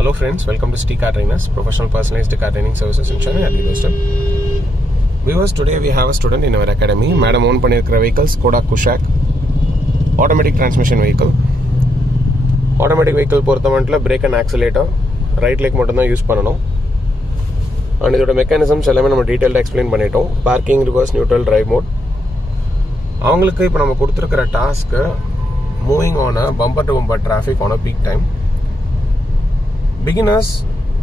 Hello friends, welcome to ST Car Trainers, professional personalized car training services in Chennai at Leicester. Viewers, today we have a student in our academy. Madam own பண்ணிருக்கிற vehicles Skoda Kushaq automatic transmission vehicle. Automatic vehicle பொறுத்தமட்டில் brake and accelerator right leg மட்டும் தான் use பண்ணணும். And இதோட mechanisms எல்லாமே நம்ம டீடைல்டாக explain பண்ணிட்டோம். Parking, reverse, neutral, drive mode. அவங்களுக்கு இப்போ நம்ம கொடுத்துருக்கிற task moving on a bumper to bumper traffic on a peak time. Beginners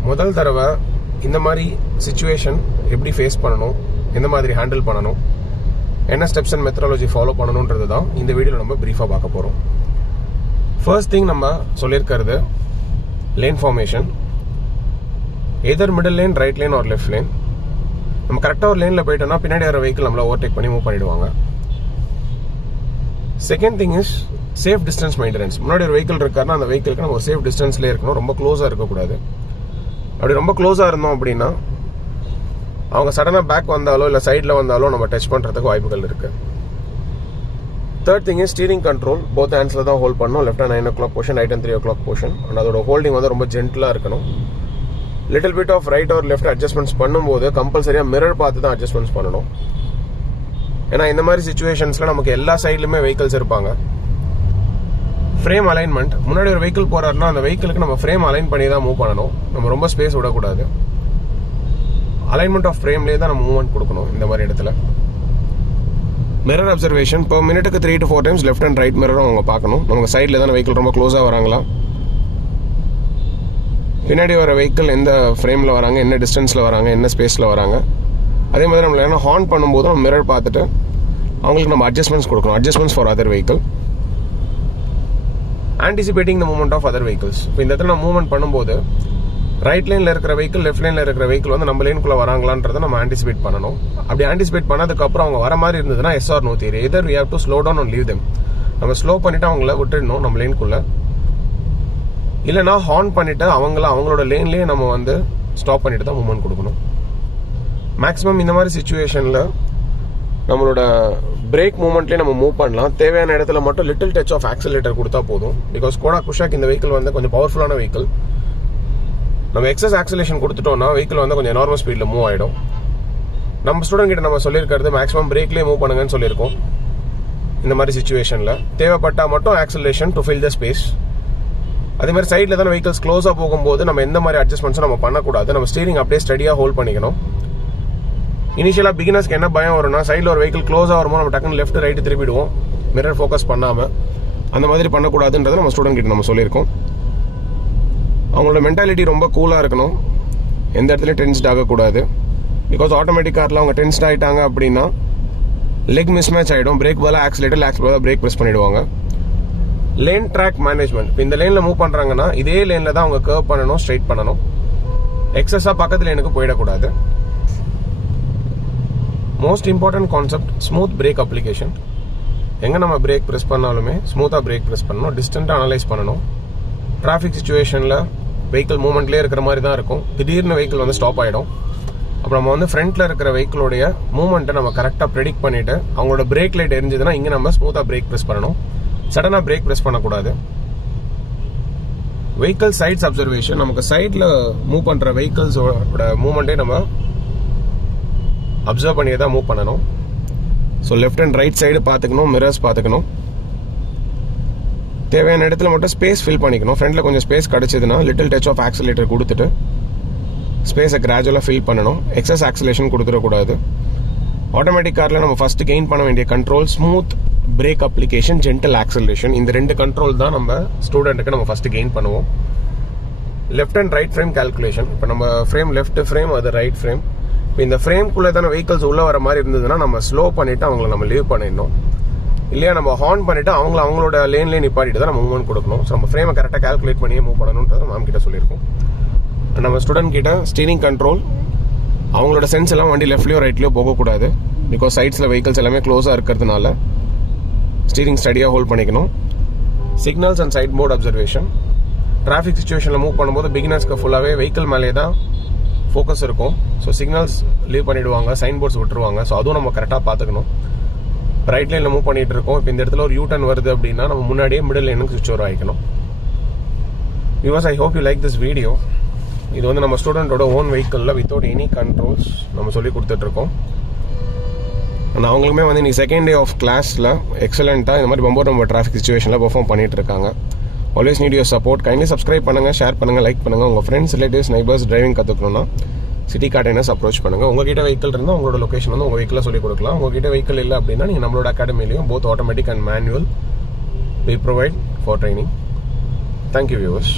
முதல் தடவை இந்த மாதிரி சிச்சுவேஷன் எப்படி ஃபேஸ் பண்ணணும், எந்த மாதிரி ஹேண்டில் பண்ணணும், என்ன ஸ்டெப்ஸ் அண்ட் மெத்தடாலஜி ஃபாலோ பண்ணணுன்றது தான் இந்த வீடியோவில் நம்ம ப்ரீஃபாக பார்க்க போகிறோம். ஃபர்ஸ்ட் திங் நம்ம சொல்லியிருக்கிறது lane formation. Either middle lane, right lane or left lane. நம்ம கரெக்டாக ஒரு லேனில் போயிட்டோம்னா பின்னாடி வர வெஹிக்கிள் நம்மளை ஓவர்டேக் பண்ணி மூவ் பண்ணிடுவாங்க. Second thing is safe distance maintenance. முன்னாடி ஒரு வெஹிக்கிள் இருக்காருன்னா அந்த வெஹிக்கிளுக்கு நம்ம ஒரு சேஃப் டிஸ்டன்ஸ்லேயே இருக்கணும், ரொம்ப க்ளோஸாக இருக்கக்கூடாது. அப்படி ரொம்ப க்ளோஸாக இருந்தோம் அப்படின்னா அவங்க சடனாக பேக் வந்தாலோ இல்லை சைடில் வந்தாலோ நம்ம டச் பண்ணுறதுக்கு வாய்ப்புகள் இருக்குது. Third thing is steering control. Both ஹேண்ட்ஸில் தான் ஹோல்ட் பண்ணணும். Left and 9 o'clock portion, right and 3 o'clock portion. And அதோட ஹோல்டிங் வந்து ரொம்ப ஜென்டலாக இருக்கணும். Little bit of right or left adjustments பண்ணும்போது கம்பல்சரியாக மிரர் பார்த்து தான் அட்ஜஸ்ட்மெண்ட்ஸ் பண்ணணும். ஏன்னா இந்த மாதிரி சிச்சுவேஷன்ஸில் நமக்கு எல்லா சைட்லையுமே வெஹிக்கிள்ஸ் இருப்பாங்க. Frame alignment. முன்னாடி ஒரு வெஹிக்கிள் போறாருன்னா அந்த வெஹிக்கிளுக்கு நம்ம ஃப்ரேம் அலைன் பண்ணி தான் மூவ் பண்ணணும். நம்ம ரொம்ப ஸ்பேஸ் விடக்கூடாது. அலைன்மெண்ட் ஆஃப் ஃப்ரேம்லேயே தான் நம்ம மூவ்மெண்ட் கொடுக்கணும். இந்த மாதிரி இடத்துல மிரர் அப்சர்வேஷன். இப்போ மினிட்டுக்கு 3 to 4 times left and right மிரரும் அவங்க பார்க்கணும். நமக்கு சைடில் தான் வெஹிக்கிள் ரொம்ப க்ளோஸாக வராங்களா, பின்னாடி வர வெஹிக்கிள் எந்த ஃப்ரேமில் வராங்க, என்ன டிஸ்டன்ஸில் வராங்க, என்ன ஸ்பேஸில் வராங்க. அதே மாதிரி நம்மள என்ன ஹார்ன் பண்ணும்போது நம்ம மிரர் பார்த்துட்டு அவங்களுக்கு நம்ம அட்ஜஸ்ட்மெண்ட்ஸ் கொடுக்கணும். Adjustments for other vehicle. Anticipating the movement of other vehicles. இப்போ இந்த இடத்துல நம்ம மூவ்மெண்ட் பண்ணும்போது ரைட் லைனில் இருக்கிற வெஹிக்கிள், லெஃப்ட் லைனில் இருக்கிற வெஹிக்கிள் வந்து நம்ம லைனுக்குள்ளே வராங்களான்றதை நம்ம ஆன்டிசிபேட் பண்ணணும். அப்படி ஆன்டிசிபேட் பண்ணதுக்கப்புறம் அவங்க வர மாதிரி இருந்ததுன்னா yes or no theory. Either we have to slow down and leave them. நம்ம ஸ்லோ பண்ணிவிட்டு அவங்கள விட்டுடணும் நம்ம லைனுக்குள்ளே. இல்லைனா ஹார்ன் பண்ணிவிட்டு அவங்களோட லேன்லேயே நம்ம வந்து ஸ்டாப் பண்ணிட்டு தான் மூவ்மெண்ட் கொடுக்கணும். மேக்ஸிமம் இந்த மாதிரி சிச்சுவேஷனில் நம்மளோட பிரேக் மூவ்மெண்ட்லேயே நம்ம மூவ் பண்ணலாம். தேவையான இடத்துல மட்டும் லிட்டில் டச் ஆஃப் ஆக்சிலேட்டர் கொடுத்தா போதும். பிகாஸ் ஸ்கோடா குஷாக் இந்த வெஹிக்கிள் வந்து கொஞ்சம் பவர்ஃபுல்லான வெஹிக்கிள். நம்ம எக்ஸஸ் ஆக்சிலேஷன் கொடுத்துட்டோம்னா வெஹிக்கிள் வந்து கொஞ்சம் நார்மல் ஸ்பீடில் மூவ் ஆகிடும். நம்ம ஸ்டூடெண்ட் கிட்ட நம்ம சொல்லியிருக்கிறது மேக்ஸிமம் பிரேக்லேயே மூவ் பண்ணுங்கன்னு சொல்லியிருக்கோம். இந்த மாதிரி சிச்சுவேஷனில் தேவைப்பட்டால் மட்டும் oscillation to fill the space. அதே மாதிரி சைடில் தான் வெஹிக்கிள்ஸ் க்ளோஸாக போகும்போது நம்ம எந்த மாதிரி அட்ஜஸ்ட்மெண்ட்ஸும் நம்ம பண்ணக்கூடாது. நம்ம ஸ்டீரிங் அப்படியே ஸ்டடியாக ஹோல்ட் பண்ணிக்கணும். இனிஷியலாக பிகினர்ஸ்க்கு என்ன பயம் வரும்னா சைடில் ஒரு வெஹிக்கிள் க்ளோஸாக வரும்போது நம்ம டக்குன்னு லெஃப்ட் ரைட்டு திருப்பிடுவோம், மிரர் ஃபோக்கஸ் பண்ணாமல். அந்த மாதிரி பண்ணக்கூடாதுன்றதை நம்ம ஸ்டூடெண்ட் கிட்ட நம்ம சொல்லியிருக்கோம். அவங்களோட மென்டாலிட்டி ரொம்ப கூலாக இருக்கணும். எந்த இடத்துலையும் டென்ஸ்ட் ஆகக்கூடாது. பிகாஸ் ஆட்டோமேட்டிக் காரில் அவங்க டென்ஸ்ட் ஆகிட்டாங்க அப்படின்னா லெக் மிஸ் மேட்ச் ஆகிடும். பிரேக் பதிலாக ஆக்சிலேட்டர், ஆக்சிலேட்டர் பிரேக் ப்ரெஸ் பண்ணிடுவாங்க. Lane track management. இப்போ இந்த லேனில் மூவ் பண்ணுறாங்கன்னா இதே லேனில் தான் அவங்க கர்வ் பண்ணணும், ஸ்ட்ரைட் பண்ணணும். எக்ஸஸாக பக்கத்து லேனுக்கு போயிடக்கூடாது. Most important concept smooth break application. எங்கே நம்ம பிரேக் ப்ரெஸ் பண்ணாலுமே ஸ்மூத்தாக பிரேக் ப்ரெஸ் பண்ணணும். டிஸ்டன்ட்டாக அனலைஸ் பண்ணணும். டிராஃபிக் சிச்சுவேஷனில் வெஹிக்கிள் மூவ்மெண்ட்லேயே இருக்கிற மாதிரி தான் இருக்கும். திடீர்னு வெஹிக்கிள் வந்து ஸ்டாப் ஆகிடும். அப்போ நம்ம வந்து ஃப்ரண்ட்டில் இருக்கிற வெஹிக்கிளோடைய மூவ்மெண்ட்டை நம்ம கரெக்டாக ப்ரெடிக்ட் பண்ணிவிட்டு அவங்களோட பிரேக் லைட் எரிஞ்சதுன்னா இங்கே நம்ம ஸ்மூத்தாக பிரேக் ப்ரெஸ் பண்ணணும். சடனாக பிரேக் ப்ரெஸ் பண்ணக்கூடாது. Vehicle sides observation. நமக்கு சைடில் மூவ் பண்ணுற வெஹிக்கிள்ஸோட மூவ்மெண்ட்டே நம்ம அப்சர்வ் பண்ணியே தான் மூவ் பண்ணணும். So left and right side பார்த்துக்கணும், மிரர்ஸ் பார்த்துக்கணும். தேவையான இடத்துல மட்டும் ஸ்பேஸ் ஃபில் பண்ணிக்கணும். ஃப்ரண்ட்டில் கொஞ்சம் ஸ்பேஸ் கிடச்சிதுன்னா லிட்டில் டச் ஆஃப் ஆக்சிலேட்டர் கொடுத்துட்டு ஸ்பேஸை கிராஜுவலாக ஃபில் பண்ணணும். Excess oscillation கொடுத்துடக்கூடாது. ஆட்டோமேட்டிக் காரில் நம்ம ஃபர்ஸ்ட் கெயின் பண்ண வேண்டிய control smooth break application, gentle oscillation. இந்த 2 கண்ட்ரோல் தான் நம்ம ஸ்டூடெண்ட்டுக்கு நம்ம ஃபர்ஸ்ட் கெயின் பண்ணுவோம். Left and right frame calculation. இப்போ நம்ம ஃப்ரேம் லெஃப்ட் ஃப்ரேம், அது ரைட் ஃப்ரேம். இந்த ஃப்ரேம்குள்ளே தானே வெஹிக்கிள்ஸ் உள்ளே வர மாதிரி இருந்ததுன்னா நம்ம ஸ்லோ பண்ணிவிட்டு அவங்கள நம்ம லீவ் பண்ணிடணும். இல்லையா நம்ம ஹார்ன் பண்ணிவிட்டு அவங்களோட லேன்லேயே நிப்பாட்டிட்டு தான் நம்ம மூவ்மெண்ட் கொடுக்கணும். ஸோ நம்ம ஃப்ரேமை கரெக்டாக கால்குலேட் பண்ணியே மூவ் பண்ணணுன்றதை மேம் கிட்ட சொல்லியிருக்கோம். நம்ம ஸ்டூடெண்ட் கிட்ட ஸ்டீரிங் கண்ட்ரோல், அவங்களோட சென்ஸ் எல்லாம் வண்டி லெஃப்ட்லையோ ரைட்லையோ போகக்கூடாது. பிகாஸ் சைட்ஸில் வெஹிக்கிள்ஸ் எல்லாமே க்ளோஸாக இருக்கிறதுனால ஸ்டீரிங் ஸ்டடியாக ஹோல்ட் பண்ணிக்கணும். Signals and side board observation. Traffic சிச்சுவேஷனில் மூவ் பண்ணும்போது பிகினர்ஸ்க்கு ஃபுல்லாகவே வெஹிக்கிள் மேலே தான் ஃபோக்கஸ் இருக்கும். ஸோ சிக்னல்ஸ் லீவ் பண்ணிவிடுவாங்க, சைன் போர்ட்ஸ் விட்டுருவாங்க. ஸோ அதுவும் நம்ம கரெக்டாக பார்த்துக்கணும். ரைட் லைனில் மூவ் பண்ணிகிட்டு இருக்கோம். இப்போ இந்த இடத்துல ஒரு யூ டர்ன் வருது அப்படின்னா நம்ம முன்னாடியே மிடில் லைனுக்கு சுவிட்ச் ஓவர் ஆகிக்கணும். Viewers, I hope you like this video. இது வந்து நம்ம ஸ்டூடெண்டோட ஓன் வெஹிக்கிளில் வித்தவுட் எனி கண்ட்ரோல்ஸ் நம்ம சொல்லி கொடுத்துட்ருக்கோம். ஆனால் அவங்களுமே வந்து இன்னைக்கு செகண்ட் டே ஆஃப் கிளாஸில் எக்ஸலண்ட்டாக இந்த மாதிரி பம்பர் நம்ம டிராஃபிக் சுச்சுவேஷனில் பெர்ஃபார்ம் பண்ணிட்டு இருக்காங்க. Always need your support. Kindly subscribe பண்ணுங்கள், ஷேர் பண்ணுங்கள், லைக் பண்ணுங்கள். உங்கள் ஃப்ரெண்ட்ஸ், ரிலேட்டிவ்ஸ், நைபர்ஸ் டிரைவிங் கற்றுக்கணும்னா சிட்டி கார் ட்ரைனர்ஸ் அப்ரோச் பண்ணுங்கள். உங்ககிட்ட வெஹிக்கிள் இருந்தால் உங்களோட லொக்கேஷன் வந்து உங்கள் வெஹிக்கில் சொல்லிக் கொடுக்கலாம். உங்ககிட்ட வெஹிக்கிள் இல்லை அப்படின்னா நீங்கள் நம்மளோட அகாடமிலையும் both automatic and manual we provide for training. Thank you, viewers.